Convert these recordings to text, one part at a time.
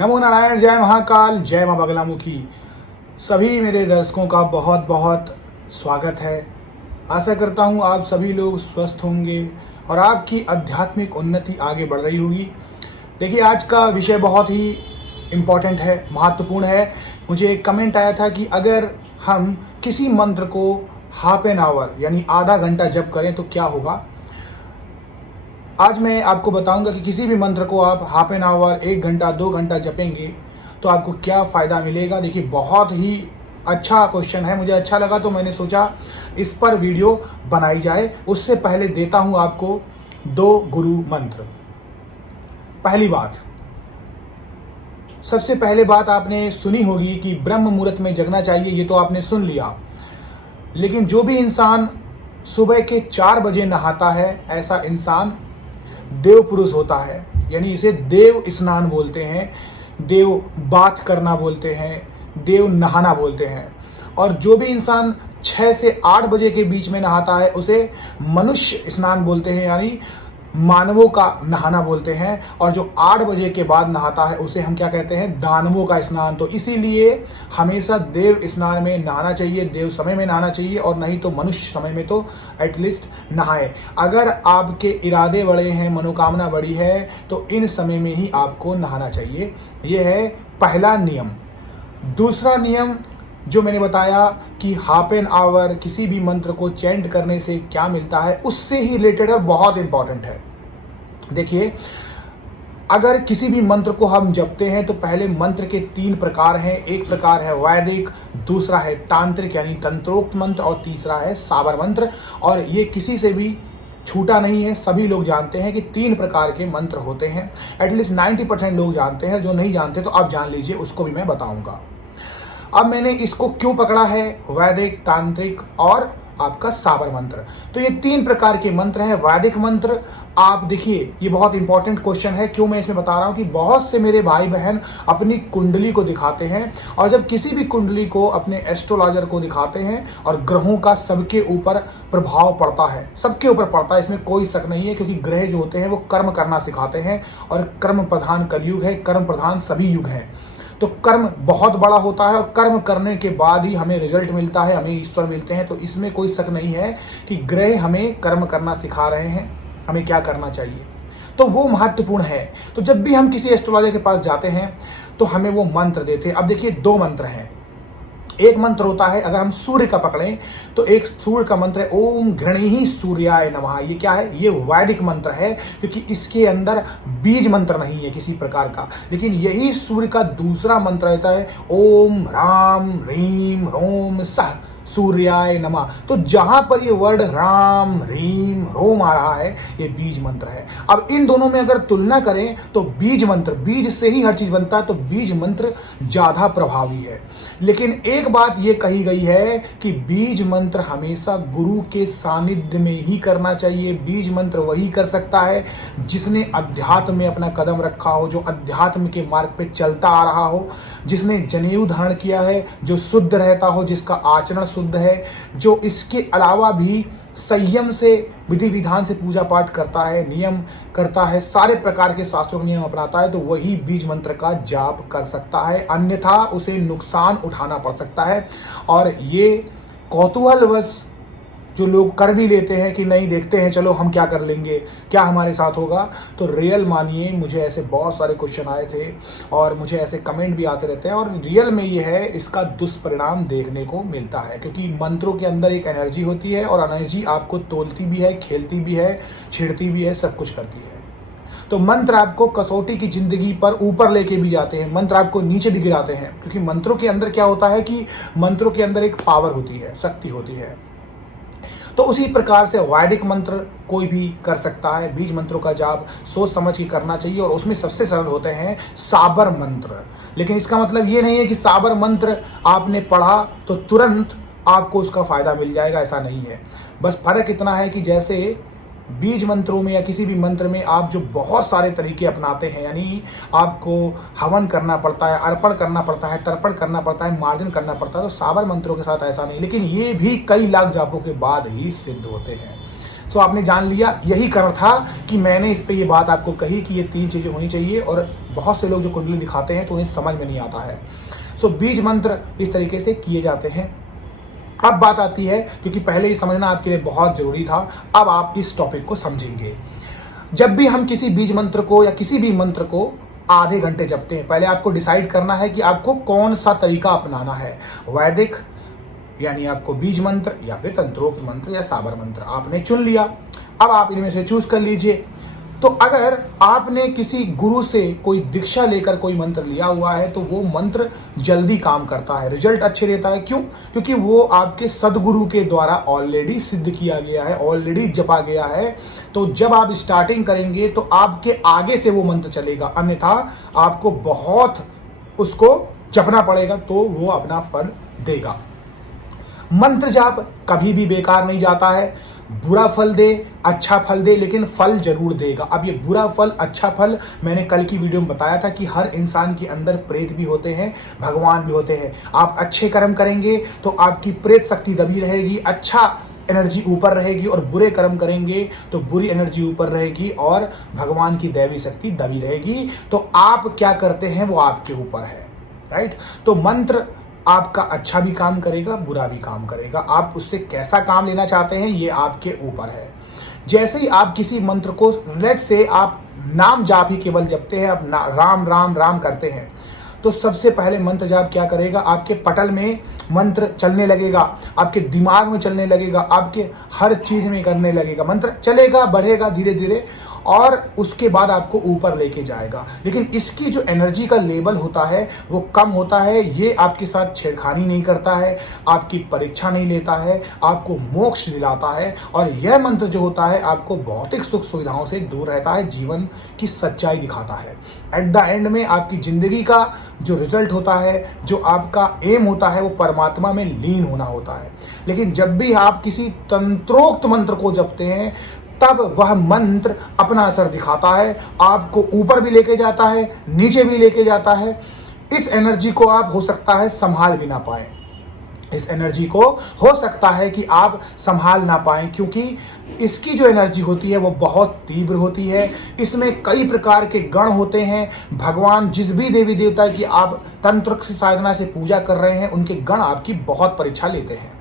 नमो नारायण, जय महाकाल, जय माँ बगलामुखी। सभी मेरे दर्शकों का बहुत बहुत स्वागत है। आशा करता हूँ आप सभी लोग स्वस्थ होंगे और आपकी आध्यात्मिक उन्नति आगे बढ़ रही होगी। देखिए, आज का विषय बहुत ही इम्पोर्टेंट है, महत्वपूर्ण है। मुझे एक कमेंट आया था कि अगर हम किसी मंत्र को हाफ एन आवर यानी आधा घंटा जप करें तो क्या होगा। आज मैं आपको बताऊंगा कि किसी भी मंत्र को आप हाफ एन आवर, 1 घंटा, 2 घंटा जपेंगे तो आपको क्या फ़ायदा मिलेगा। देखिए, बहुत ही अच्छा क्वेश्चन है, मुझे अच्छा लगा तो मैंने सोचा इस पर वीडियो बनाई जाए। उससे पहले देता हूं आपको 2 गुरु मंत्र। पहली बात, सबसे पहले बात आपने सुनी होगी कि ब्रह्म मुहूर्त में जगना चाहिए, ये तो आपने सुन लिया। लेकिन जो भी इंसान सुबह के 4 बजे नहाता है, ऐसा इंसान देव पुरुष होता है, यानी इसे देव स्नान बोलते हैं, देव बाथ करना बोलते हैं, देव नहाना बोलते हैं। और जो भी इंसान 6 से 8 बजे के बीच में नहाता है उसे मनुष्य स्नान बोलते हैं, यानी मानवों का नहाना बोलते हैं। और जो 8 बजे के बाद नहाता है उसे हम क्या कहते हैं, दानवों का स्नान। तो इसीलिए हमेशा देव स्नान में नहाना चाहिए, देव समय में नहाना चाहिए, और नहीं तो मनुष्य समय में तो एटलीस्ट नहाए। अगर आपके इरादे बड़े हैं, मनोकामना बड़ी है, तो इन समय में ही आपको नहाना चाहिए। ये है पहला नियम। दूसरा नियम जो मैंने बताया कि हाफ एन आवर किसी भी मंत्र को चैंट करने से क्या मिलता है, उससे ही रिलेटेड और बहुत इंपॉर्टेंट है। देखिए, अगर किसी भी मंत्र को हम जपते हैं तो पहले मंत्र के 3 प्रकार हैं। एक प्रकार है वैदिक, दूसरा है तांत्रिक यानी तंत्रोक्त मंत्र, और तीसरा है साबर मंत्र। और ये किसी से भी छूटा नहीं है, सभी लोग जानते हैं कि 3 प्रकार के मंत्र होते हैं। एटलीस्ट 90% लोग जानते हैं, जो नहीं जानते तो आप जान लीजिए, उसको भी मैं बताऊंगा। अब मैंने इसको क्यों पकड़ा है, वैदिक, तांत्रिक और आपका साबर मंत्र। तो ये 3 प्रकार के मंत्र हैं। वैदिक मंत्र, आप देखिए, ये बहुत इंपॉर्टेंट क्वेश्चन है। क्यों मैं इसमें बता रहा हूं कि बहुत से मेरे भाई बहन अपनी कुंडली को दिखाते हैं, और जब किसी भी कुंडली को अपने एस्ट्रोलॉजर को दिखाते हैं और ग्रहों का सबके ऊपर प्रभाव पड़ता है, सबके ऊपर पड़ता है, इसमें कोई शक नहीं है, क्योंकि ग्रह जो होते हैं वो कर्म करना सिखाते हैं, और कर्म प्रधान कलयुग है, कर्म प्रधान सभी युग हैं। तो कर्म बहुत बड़ा होता है, और कर्म करने के बाद ही हमें रिजल्ट मिलता है, हमें ईश्वर मिलते हैं। तो इसमें कोई शक नहीं है कि ग्रह हमें कर्म करना सिखा रहे हैं, हमें क्या करना चाहिए, तो वो महत्वपूर्ण है। तो जब भी हम किसी एस्ट्रोलॉजर के पास जाते हैं तो हमें वो मंत्र देते हैं। अब देखिए, 2 मंत्र हैं। एक मंत्र होता है, अगर हम सूर्य का पकड़ें तो एक सूर्य का मंत्र है ओम घृणी सूर्याय नमः। ये क्या है, ये वैदिक मंत्र है, क्योंकि इसके अंदर बीज मंत्र नहीं है किसी प्रकार का। लेकिन यही सूर्य का दूसरा मंत्र रहता है ओम राम रीम रोम सह सूर्याय नमः। तो जहां पर ये वर्ड राम रीम रोम आ रहा है, ये बीज मंत्र है। अब इन दोनों में अगर तुलना करें तो बीज मंत्र, बीज से ही हर चीज बनता है, तो बीज मंत्र ज्यादा प्रभावी है। लेकिन एक बात ये कही गई है कि बीज मंत्र हमेशा गुरु के सानिध्य में ही करना चाहिए। बीज मंत्र वही कर सकता है जिसने अध्यात्म में अपना कदम रखा हो, जो अध्यात्म के मार्ग पे चलता आ रहा हो, जिसने जनेऊ धारण किया है, जो शुद्ध रहता हो, जिसका आचरण शुद्ध है, जो इसके अलावा भी संयम से, विधि विधान से पूजा पाठ करता है, नियम करता है, सारे प्रकार के शास्त्रों के नियम अपनाता है, तो वही बीज मंत्र का जाप कर सकता है। अन्यथा उसे नुकसान उठाना पड़ सकता है। और ये कौतूहलवश जो लोग कर भी लेते हैं कि नहीं, देखते हैं चलो हम क्या कर लेंगे, क्या हमारे साथ होगा, तो रियल मानिए, मुझे ऐसे बहुत सारे क्वेश्चन आए थे और मुझे ऐसे कमेंट भी आते रहते हैं, और रियल में ये है, इसका दुष्परिणाम देखने को मिलता है। क्योंकि मंत्रों के अंदर एक एनर्जी होती है, और एनर्जी आपको तोलती भी है, खेलती भी है, छेड़ती भी है, सब कुछ करती है। तो मंत्र आपको कसौटी की जिंदगी पर ऊपर लेके भी जाते हैं, मंत्र आपको नीचे भी गिराते हैं। क्योंकि मंत्रों के अंदर क्या होता है कि मंत्रों के अंदर एक पावर होती है, शक्ति होती है। तो उसी प्रकार से वैदिक मंत्र कोई भी कर सकता है। बीज मंत्रों का जाप सोच समझ के करना चाहिए, और उसमें सबसे सरल होते हैं साबर मंत्र। लेकिन इसका मतलब ये नहीं है कि साबर मंत्र आपने पढ़ा तो तुरंत आपको उसका फायदा मिल जाएगा, ऐसा नहीं है। बस फर्क इतना है कि जैसे बीज मंत्रों में या किसी भी मंत्र में आप जो बहुत सारे तरीके अपनाते हैं, यानी आपको हवन करना पड़ता है, अर्पण करना पड़ता है, तर्पण करना पड़ता है, मार्जन करना पड़ता है, तो साबर मंत्रों के साथ ऐसा नहीं। लेकिन ये भी कई लाख जापों के बाद ही सिद्ध होते हैं। सो आपने जान लिया, यही कारण था कि मैंने इस पे ये बात आपको कही कि ये 3 चीज़ें होनी चाहिए। और बहुत से लोग जो कुंडली दिखाते हैं तो उन्हें समझ में नहीं आता है। सो बीज मंत्र इस तरीके से किए जाते हैं। अब बात आती है, क्योंकि पहले ही समझना आपके लिए बहुत ज़रूरी था, अब आप इस टॉपिक को समझेंगे। जब भी हम किसी बीज मंत्र को या किसी भी मंत्र को आधे घंटे जपते हैं, पहले आपको डिसाइड करना है कि आपको कौन सा तरीका अपनाना है, वैदिक यानी आपको बीज मंत्र या फिर तंत्रोक्त मंत्र या साबर मंत्र। आपने चुन लिया, अब आप इनमें से चूज कर लीजिए। तो अगर आपने किसी गुरु से कोई दीक्षा लेकर कोई मंत्र लिया हुआ है तो वो मंत्र जल्दी काम करता है, रिजल्ट अच्छे देता है। क्यों? क्योंकि वो आपके सदगुरु के द्वारा ऑलरेडी सिद्ध किया गया है, ऑलरेडी जपा गया है। तो जब आप स्टार्टिंग करेंगे तो आपके आगे से वो मंत्र चलेगा, अन्यथा आपको बहुत उसको जपना पड़ेगा तो वो अपना फल देगा। मंत्र जाप कभी भी बेकार नहीं जाता है। बुरा फल दे, अच्छा फल दे, लेकिन फल जरूर देगा। अब ये बुरा फल, अच्छा फल, मैंने कल की वीडियो में बताया था कि हर इंसान के अंदर प्रेत भी होते हैं, भगवान भी होते हैं। आप अच्छे कर्म करेंगे तो आपकी प्रेत शक्ति दबी रहेगी, अच्छा एनर्जी ऊपर रहेगी, और बुरे कर्म करेंगे तो बुरी एनर्जी ऊपर रहेगी और भगवान की दैवी शक्ति दबी रहेगी। तो आप क्या करते हैं वो आपके ऊपर है, राइट। तो मंत्र आपका अच्छा भी काम करेगा, बुरा भी काम करेगा। आप उससे कैसा काम लेना चाहते हैं ये आपके ऊपर है। जैसे ही आप किसी मंत्र को, लेट से आप नाम जाप ही केवल जपते हैं, आप राम राम राम करते हैं, तो सबसे पहले मंत्र जाप क्या करेगा, आपके पटल में मंत्र चलने लगेगा, आपके दिमाग में चलने लगेगा, आपके हर चीज में करने लगेगा। मंत्र चलेगा, बढ़ेगा धीरे धीरे, और उसके बाद आपको ऊपर लेके जाएगा। लेकिन इसकी जो एनर्जी का लेवल होता है वो कम होता है। ये आपके साथ छेड़खानी नहीं करता है, आपकी परीक्षा नहीं लेता है, आपको मोक्ष दिलाता है। और यह मंत्र जो होता है आपको भौतिक सुख सुविधाओं से दूर रहता है, जीवन की सच्चाई दिखाता है। एट द एंड में आपकी जिंदगी का जो रिजल्ट होता है, जो आपका एम होता है, वो परमात्मा में लीन होना होता है। लेकिन जब भी आप किसी तंत्रोक्त मंत्र को जपते हैं तब वह मंत्र अपना असर दिखाता है, आपको ऊपर भी लेके जाता है, नीचे भी लेके जाता है। इस एनर्जी को आप हो सकता है संभाल भी ना पाए, इस एनर्जी को हो सकता है कि आप संभाल ना पाएं, क्योंकि इसकी जो एनर्जी होती है वो बहुत तीव्र होती है। इसमें कई प्रकार के गण होते हैं। भगवान जिस भी देवी देवता की आप तंत्र की साधना से पूजा कर रहे हैं, उनके गण आपकी बहुत परीक्षा लेते हैं।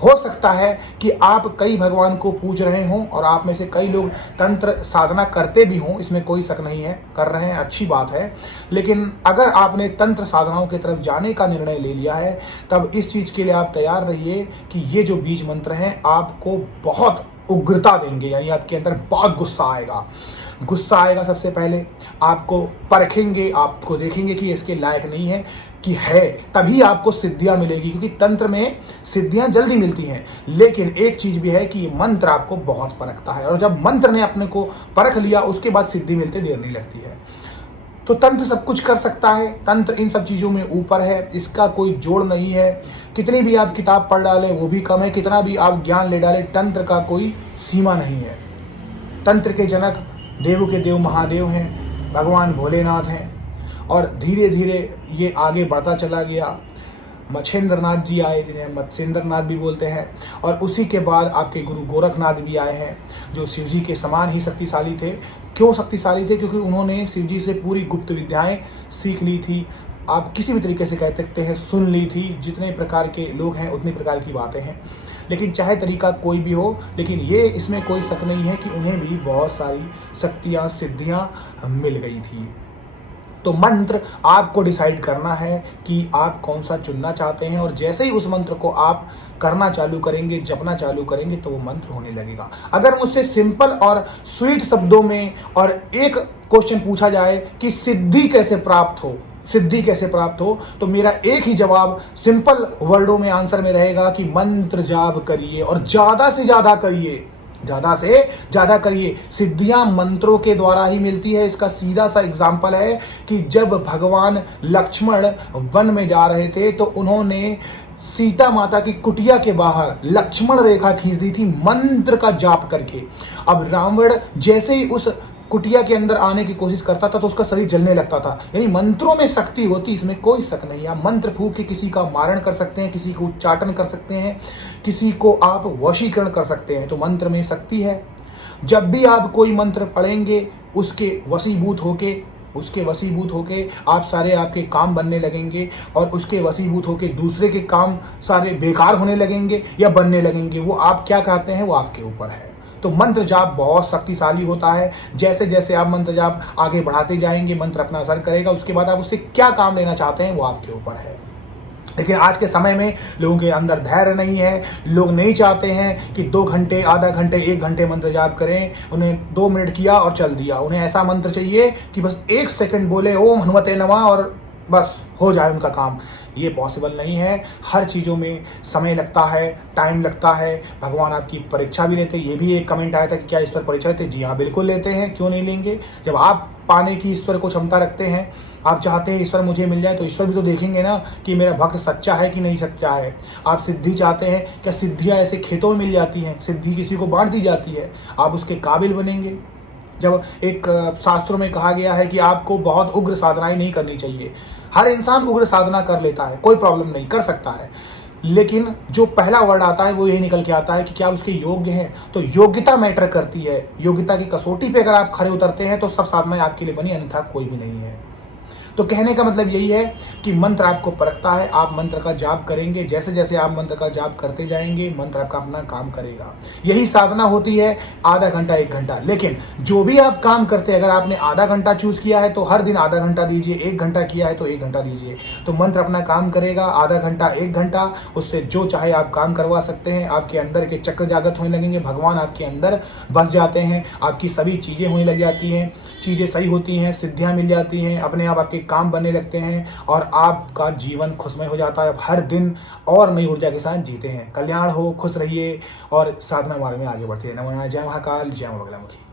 हो सकता है कि आप कई भगवान को पूज रहे हों और आप में से कई लोग तंत्र साधना करते भी हों, इसमें कोई शक नहीं है, कर रहे हैं, अच्छी बात है। लेकिन अगर आपने तंत्र साधनाओं की तरफ जाने का निर्णय ले लिया है तब इस चीज़ के लिए आप तैयार रहिए कि ये जो बीज मंत्र हैं आपको बहुत उग्रता देंगे, यानी आपके अंदर बहुत गुस्सा आएगा। गुस्सा आएगा, सबसे पहले आपको परखेंगे, आपको देखेंगे कि इसके लायक नहीं है कि है, तभी आपको सिद्धियां मिलेगी। क्योंकि तंत्र में सिद्धियां जल्दी मिलती हैं, लेकिन एक चीज भी है कि मंत्र आपको बहुत परखता है, और जब मंत्र ने अपने को परख लिया उसके बाद सिद्धि मिलते देर नहीं लगती है। तो तंत्र सब कुछ कर सकता है, तंत्र इन सब चीज़ों में ऊपर है, इसका कोई जोड़ नहीं है। कितनी भी आप किताब पढ़ डालें वो भी कम है, कितना भी आप ज्ञान ले डालें, तंत्र का कोई सीमा नहीं है। तंत्र के जनक देवों के देव महादेव हैं, भगवान भोलेनाथ हैं, और धीरे धीरे ये आगे बढ़ता चला गया। मच्छेंद्र नाथ जी आए, जिन्हें मत्स्येंद्र नाथ भी बोलते हैं, और उसी के बाद आपके गुरु गोरखनाथ भी आए हैं, जो शिव जी के समान ही शक्तिशाली थे। क्यों शक्तिशाली थे? क्योंकि उन्होंने शिव जी से पूरी गुप्त विद्याएं सीख ली थी, आप किसी भी तरीके से कह सकते हैं सुन ली थी। जितने प्रकार के लोग हैं उतनी प्रकार की बातें हैं, लेकिन चाहे तरीका कोई भी हो, लेकिन ये इसमें कोई शक नहीं है कि उन्हें भी बहुत सारी शक्तियाँ, सिद्धियाँ मिल गई थी। तो मंत्र आपको डिसाइड करना है कि आप कौन सा चुनना चाहते हैं, और जैसे ही उस मंत्र को आप करना चालू करेंगे, जपना चालू करेंगे, तो वो मंत्र होने लगेगा। अगर मुझसे सिंपल और स्वीट शब्दों में और एक क्वेश्चन पूछा जाए कि सिद्धि कैसे प्राप्त हो, सिद्धि कैसे प्राप्त हो, तो मेरा एक ही जवाब सिंपल वर्डों में आंसर में रहेगा कि मंत्र जाप करिए, और ज़्यादा से ज़्यादा करिए, ज़्यादा से ज़्यादा करिए। सिद्धियां मंत्रों के द्वारा ही मिलती है। इसका सीधा सा एग्जाम्पल है कि जब भगवान लक्ष्मण वन में जा रहे थे तो उन्होंने सीता माता की कुटिया के बाहर लक्ष्मण रेखा खींच दी थी मंत्र का जाप करके। अब रावण जैसे ही उस कुटिया के अंदर आने की कोशिश करता था तो उसका शरीर जलने लगता था। यानी मंत्रों में शक्ति होती, इसमें कोई शक नहीं। आप मंत्र फूंक के किसी का मारण कर सकते हैं, किसी को उच्चाटन कर सकते हैं, किसी को आप वशीकरण कर सकते हैं। तो मंत्र में शक्ति है। जब भी आप कोई मंत्र पढ़ेंगे उसके वशीभूत होके उसके वशीभूत होके आप सारे आपके काम बनने लगेंगे और उसके वशीभूत होके दूसरे के काम सारे बेकार होने लगेंगे या बनने लगेंगे। वो आप क्या कहते हैं वो आपके ऊपर है। तो मंत्र जाप बहुत शक्तिशाली होता है। जैसे जैसे आप मंत्र जाप आगे बढ़ाते जाएंगे मंत्र अपना असर करेगा। उसके बाद आप उससे क्या काम लेना चाहते हैं वो आपके ऊपर है। लेकिन आज के समय में लोगों के अंदर धैर्य नहीं है। लोग नहीं चाहते हैं कि 2 घंटे, आधा घंटे, 1 घंटे मंत्र जाप करें। उन्हें 2 मिनट किया और चल दिया। उन्हें ऐसा मंत्र चाहिए कि बस 1 सेकंड बोले ओम हनुमते नमः और बस हो जाए उनका काम। ये पॉसिबल नहीं है। हर चीज़ों में समय लगता है, टाइम लगता है। भगवान आपकी परीक्षा भी लेते हैं। ये भी एक कमेंट आया था कि क्या ईश्वर परीक्षा लेते हैं? जी हाँ, बिल्कुल लेते हैं, क्यों नहीं लेंगे। जब आप पाने की ईश्वर को क्षमता रखते हैं, आप चाहते हैं ईश्वर मुझे मिल जाए, तो ईश्वर भी तो देखेंगे ना कि मेरा भक्त सच्चा है कि नहीं सच्चा है। आप सिद्धि चाहते हैं, क्या सिद्धियाँ ऐसे खेतों में मिल जाती हैं? सिद्धि किसी को बांट दी जाती है। आप उसके काबिल बनेंगे। जब एक शास्त्रों में कहा गया है कि आपको बहुत उग्र साधनाएं नहीं करनी चाहिए। हर इंसान उग्र साधना कर लेता है, कोई प्रॉब्लम नहीं, कर सकता है। लेकिन जो पहला वर्ड आता है वो यही निकल के आता है कि क्या उसके योग्य हैं। तो योग्यता मैटर करती है। योग्यता की कसौटी पे अगर आप खरे उतरते हैं तो सब साधनाएं आपके लिए बनी, अन्यथा कोई भी नहीं है। तो कहने का मतलब यही है कि मंत्र आपको परखता है। आप मंत्र का जाप करेंगे, जैसे जैसे आप मंत्र का जाप करते जाएंगे मंत्र आपका अपना काम करेगा। यही साधना होती है, आधा घंटा 1 घंटा। लेकिन जो भी आप काम करते हैं, अगर आपने आधा घंटा चूज किया है तो हर दिन आधा घंटा दीजिए, 1 घंटा किया है तो 1 घंटा दीजिए। तो मंत्र अपना काम करेगा। आधा घंटा, 1 घंटा, उससे जो चाहे आप काम करवा सकते हैं। आपके अंदर के चक्र जागृत होने लगेंगे, भगवान आपके अंदर बस जाते हैं, आपकी सभी चीज़ें होने लग जाती हैं, चीज़ें सही होती हैं, सिद्धियाँ मिल जाती हैं, अपने आप आपके काम बनने लगते हैं और आपका जीवन खुशमय हो जाता है। आप हर दिन और नई ऊर्जा के साथ जीते हैं। कल्याण हो, खुश रहिए और साधना मार्ग में आगे बढ़ते हैं। नमो नारायण। जय महाकाल, जय मां बगलामुखी।